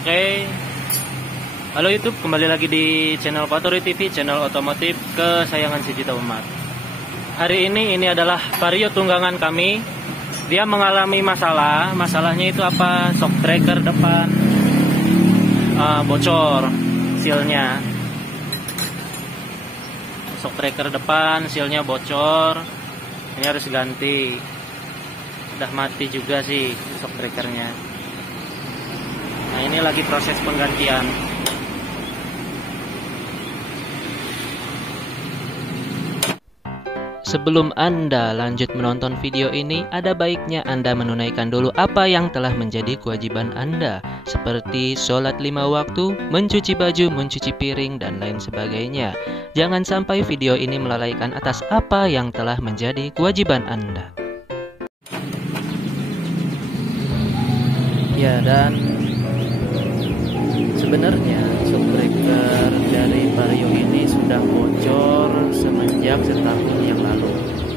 Oke, halo YouTube, kembali lagi di channel Fatori TV, channel otomotif kesayangan sejuta umat. Hari ini adalah Vario tunggangan kami. Dia mengalami masalahnya itu apa? Shock breaker depan bocor sealnya. Shock breaker depan sealnya bocor. Ini harus ganti. Udah mati juga sih shock breakernya. Nah, ini lagi proses penggantian. Sebelum Anda lanjut menonton video ini, ada baiknya Anda menunaikan dulu apa yang telah menjadi kewajiban Anda, seperti sholat 5 waktu, mencuci baju, mencuci piring, dan lain sebagainya. Jangan sampai video ini melalaikan atas apa yang telah menjadi kewajiban Anda. Ya, dan sebenarnya shock breaker dari Vario ini sudah bocor semenjak setahun yang lalu.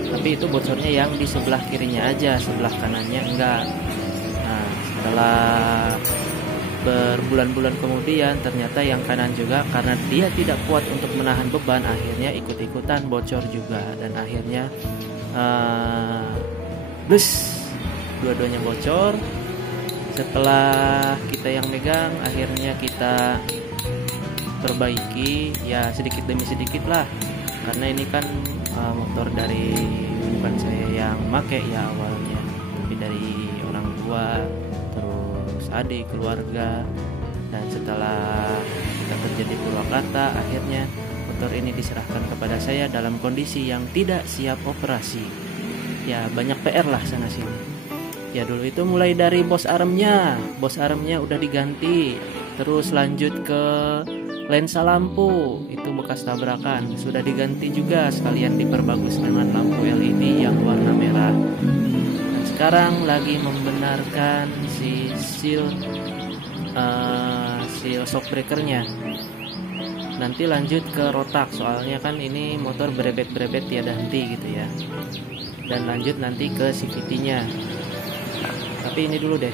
Tapi itu bocornya yang di sebelah kirinya aja, sebelah kanannya enggak. Nah, setelah berbulan-bulan kemudian ternyata yang kanan juga, karena dia tidak kuat untuk menahan beban, akhirnya ikut-ikutan bocor juga. Dan akhirnya dua-duanya bocor. Setelah kita yang megang, akhirnya kita perbaiki ya sedikit demi sedikit lah, karena ini kan motor dari bukan saya yang make ya awalnya, tapi dari orang tua, terus adik, keluarga. Dan setelah kita terjadi Purwakarta, akhirnya motor ini diserahkan kepada saya dalam kondisi yang tidak siap operasi. Ya banyak PR lah sana sini. Ya dulu itu mulai dari bos armnya udah diganti, terus lanjut ke lensa lampu, itu bekas tabrakan sudah diganti juga, sekalian diperbagus dengan lampu LED yang warna merah. Dan sekarang lagi membenarkan si seal shock breakernya. Nanti lanjut ke rotak, soalnya kan ini motor berebet-berebet tiada henti gitu ya. Dan lanjut nanti ke CVT-nya. Tapi ini dulu deh.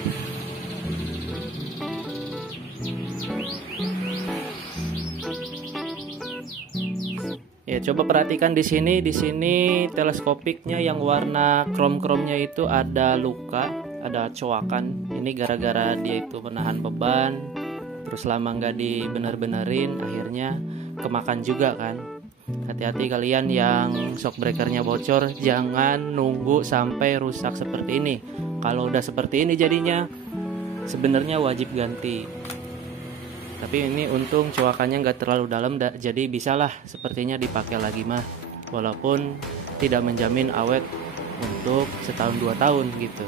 Ya, coba perhatikan di sini teleskopiknya yang warna krom-kromnya itu ada luka, ada coakan. Ini gara-gara dia itu menahan beban, terus lama nggak dibener-benerin, akhirnya kemakan juga kan. Hati-hati kalian yang shock breakernya bocor, jangan nunggu sampai rusak seperti ini. Kalau udah seperti ini jadinya sebenarnya wajib ganti. Tapi ini untung coakannya nggak terlalu dalam, jadi bisalah sepertinya dipakai lagi mah. Walaupun tidak menjamin awet untuk setahun 2 tahun gitu.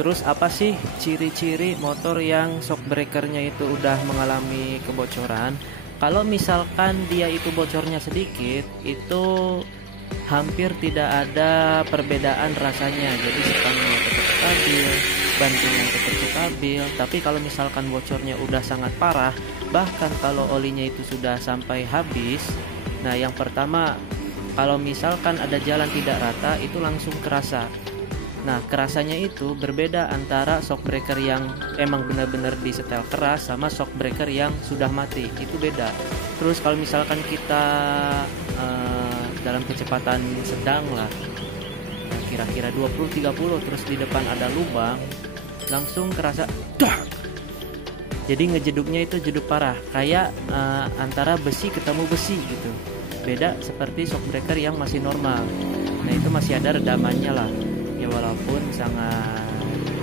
Terus apa sih ciri-ciri motor yang shock breakernya itu udah mengalami kebocoran? Kalau misalkan dia itu bocornya sedikit, itu hampir tidak ada perbedaan rasanya. Jadi stangnya tetap stabil, bantingnya tetap stabil. Tapi kalau misalkan bocornya udah sangat parah, bahkan kalau olinya itu sudah sampai habis, nah yang pertama, kalau misalkan ada jalan tidak rata, itu langsung kerasa. Nah, kerasanya itu berbeda antara shock breaker yang emang benar-benar disetel keras sama shock breaker yang sudah mati. Itu beda. Terus kalau misalkan kita dalam kecepatan sedang lah, kira-kira 20-30, terus di depan ada lubang, langsung kerasa dak. Jadi ngejeduknya itu jeduk parah, kayak antara besi ketemu besi gitu. Beda seperti shock breaker yang masih normal. Nah, itu masih ada redamannya lah. Ya walaupun sangat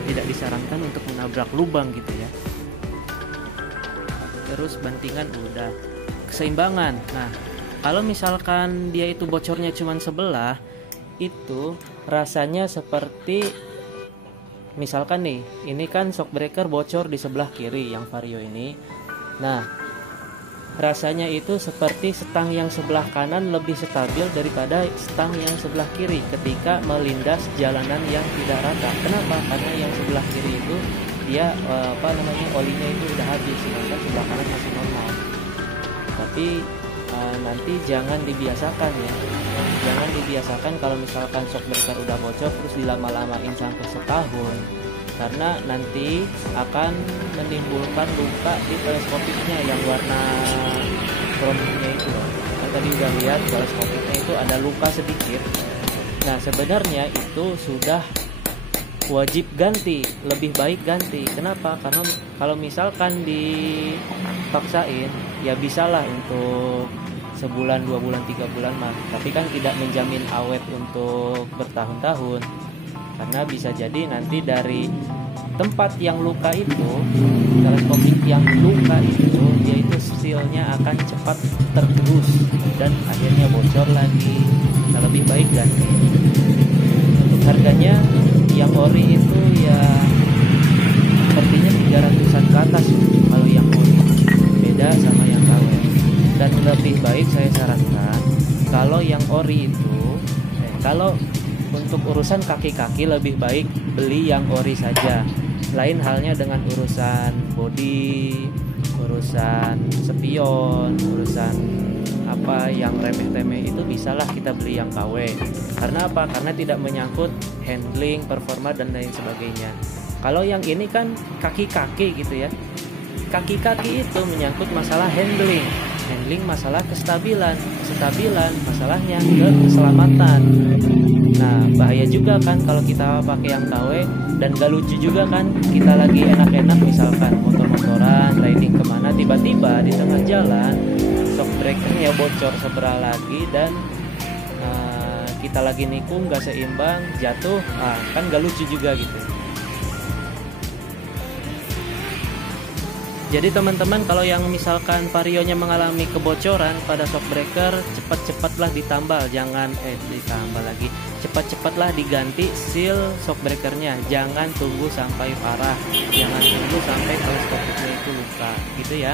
tidak disarankan untuk menabrak lubang gitu ya. Terus bantingan udah, keseimbangan. Nah, kalau misalkan dia itu bocornya cuma sebelah, itu rasanya seperti misalkan nih, ini kan shock breaker bocor di sebelah kiri yang Vario ini. Nah, rasanya itu seperti stang yang sebelah kanan lebih stabil daripada stang yang sebelah kiri ketika melindas jalanan yang tidak rata. Kenapa? Karena yang sebelah kiri itu dia olinya itu udah habis, sedangkan sebelah kanan masih normal. Tapi nanti jangan dibiasakan ya. jangan dibiasakan kalau misalkan shockbreaker udah bocor terus dilama-lamain sampai setahun, karena nanti akan menimbulkan luka di teleskopiknya yang warna chrome-nya itu. Kan tadi udah lihat teleskopiknya itu ada luka sedikit. Nah sebenarnya itu sudah wajib ganti, lebih baik ganti. Kenapa? Karena kalau misalkan dipaksain ya bisalah untuk sebulan, 2 bulan, 3 bulan mah, tapi kan tidak menjamin awet untuk bertahun-tahun, karena bisa jadi nanti dari tempat yang luka itu, teleskopik yang luka itu, dia itu sealnya akan cepat tergerus dan akhirnya bocor lagi. Nah, lebih baik ganti. Untuk harganya yang ori itu ya sepertinya 300-an ke atas kalau yang ori, beda sama yang KW. Dan lebih baik saya sarankan kalau yang ori itu kalau untuk urusan kaki-kaki lebih baik beli yang ori saja. Lain halnya dengan urusan body, urusan spion, urusan apa yang remeh-temeh itu bisalah kita beli yang KW. Karena apa? Karena tidak menyangkut handling, performa dan lain sebagainya. Kalau yang ini kan kaki-kaki gitu ya. Kaki-kaki itu menyangkut masalah handling masalah kestabilan, masalahnya ke keselamatan. Nah bahaya juga kan kalau kita pakai yang KW, dan gak lucu juga kan kita lagi enak-enak misalkan motor-motoran riding kemana, tiba-tiba di tengah jalan shockbreakernya bocor sebelah lagi dan kita lagi nikung gak seimbang jatuh, kan gak lucu juga gitu. Jadi teman-teman kalau yang misalkan varionya mengalami kebocoran pada shockbreaker, cepat-cepatlah ditambal, cepat-cepatlah diganti seal shockbreakernya, jangan tunggu sampai parah, jangan tunggu sampai teleskopiknya itu luka, gitu ya.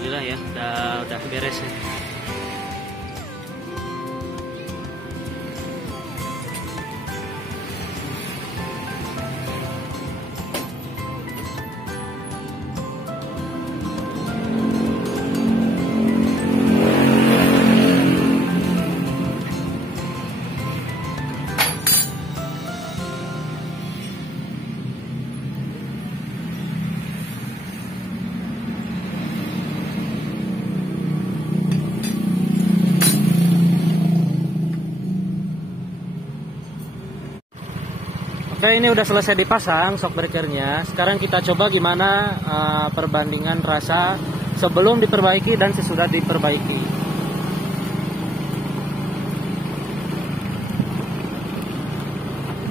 Alhamdulillah ya, udah beres ya. Oke, ini udah selesai dipasang shock breakernya. Sekarang kita coba gimana perbandingan rasa sebelum diperbaiki dan sesudah diperbaiki.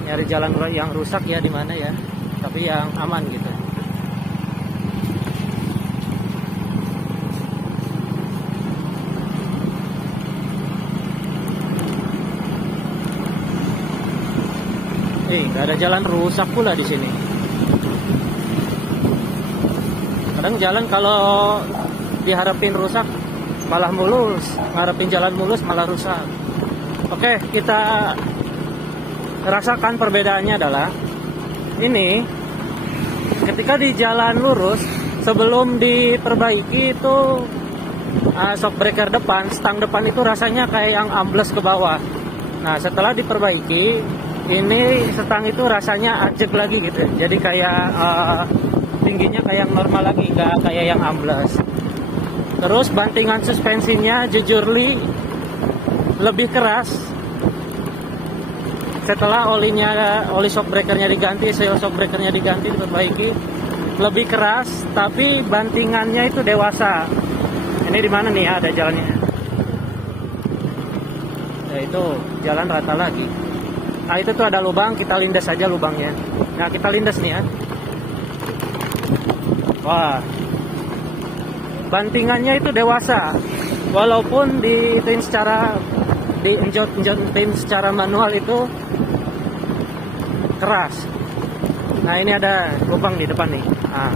Nyari jalan yang rusak ya di mana ya, tapi yang aman gitu. Gak ada jalan rusak pula di sini. Kadang jalan kalau diharapin rusak malah mulus, ngarepin jalan mulus malah rusak. Oke, kita rasakan perbedaannya adalah ini ketika di jalan lurus sebelum diperbaiki itu shock breaker depan, stang depan itu rasanya kayak yang ambles ke bawah. Nah, setelah diperbaiki ini stang itu rasanya ajek lagi gitu, jadi kayak tingginya kayak yang normal lagi, nggak kayak yang ambles. Terus bantingan suspensinya jujurly lebih keras setelah oli shock breakernya diganti, seal shock breakernya diganti, diperbaiki, lebih keras, tapi bantingannya itu dewasa. Ini di mana nih ada jalannya? Ya itu jalan rata lagi. Nah itu tuh ada lubang, kita lindas aja lubangnya. Nah kita lindas nih ya. Wah, bantingannya itu dewasa, walaupun diituin secara diinjot-injotin secara manual itu keras. Nah ini ada lubang di depan nih. Nah,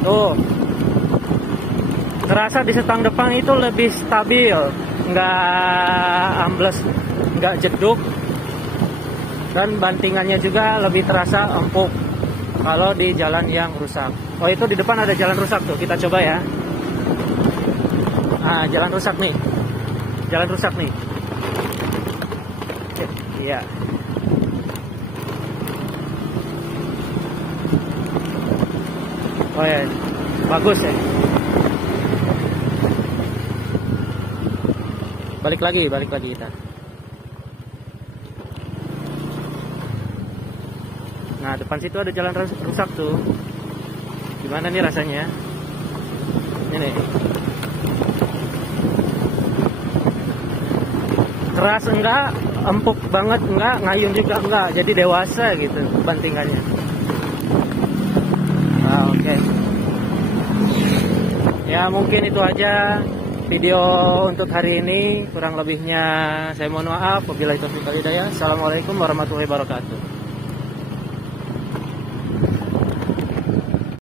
tuh terasa di stang depan itu lebih stabil, nggak ambles, nggak jeduk. Dan bantingannya juga lebih terasa empuk kalau di jalan yang rusak. Oh itu di depan ada jalan rusak tuh, kita coba ya. Nah jalan rusak nih, jalan rusak nih. Iya. Oh ya, bagus ya. Balik lagi kita. Nah depan situ ada jalan rusak tuh. Gimana nih rasanya? Ini keras enggak, empuk banget enggak, ngayun juga enggak, jadi dewasa gitu bantingannya. Nah, oke. Ya mungkin itu aja video untuk hari ini. Kurang lebihnya saya mohon maaf. Wabillahi taufiq wal hidayah. Assalamualaikum warahmatullahi wabarakatuh.